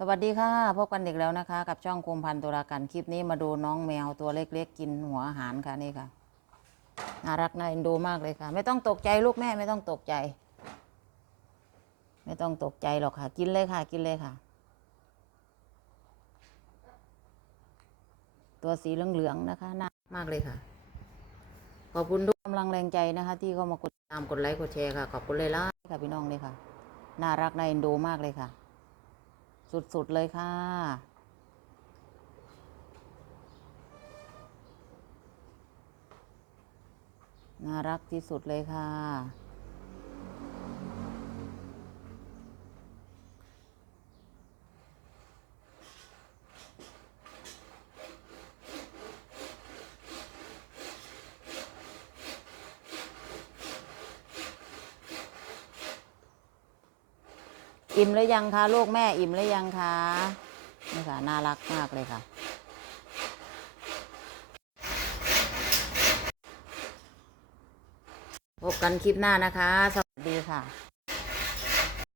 สวัสดีค่ะพบกันอีกแล้วนะคะ กับช่องคุมพันธุ์ตุลากันคลิปนี้มาดูน้องแมวตัวเล็กๆกินหัวอาหารค่ะนี่ค่ะน่ารักน่าเอ็นดูมากเลยค่ะ ไม่ต้องตกใจลูกแม่ไม่ต้องตกใจ ไม่ต้องตกใจหรอกค่ะ กินเลยค่ะ กินเลยค่ะ ตัวสีเหลืองๆนะคะน่ามากเลยค่ะ ขอบคุณทุกกำลังแรงใจนะคะ ที่เข้ามากดตามกดไลค์กดแชร์ค่ะ ขอบคุณเลยล่ะค่ะพี่น้องเลยค่ะ น่ารักน่าเอ็นดูมากเลยค่ะ สุด ๆ เลยค่ะ น่ารักที่สุดเลยค่ะ อิ่มหรือยังคะลูกแม่อิ่มหรือยังคะนี่ค่ะน่ารักมากเลยค่ะ พบกันคลิปหน้านะคะ สวัสดีค่ะ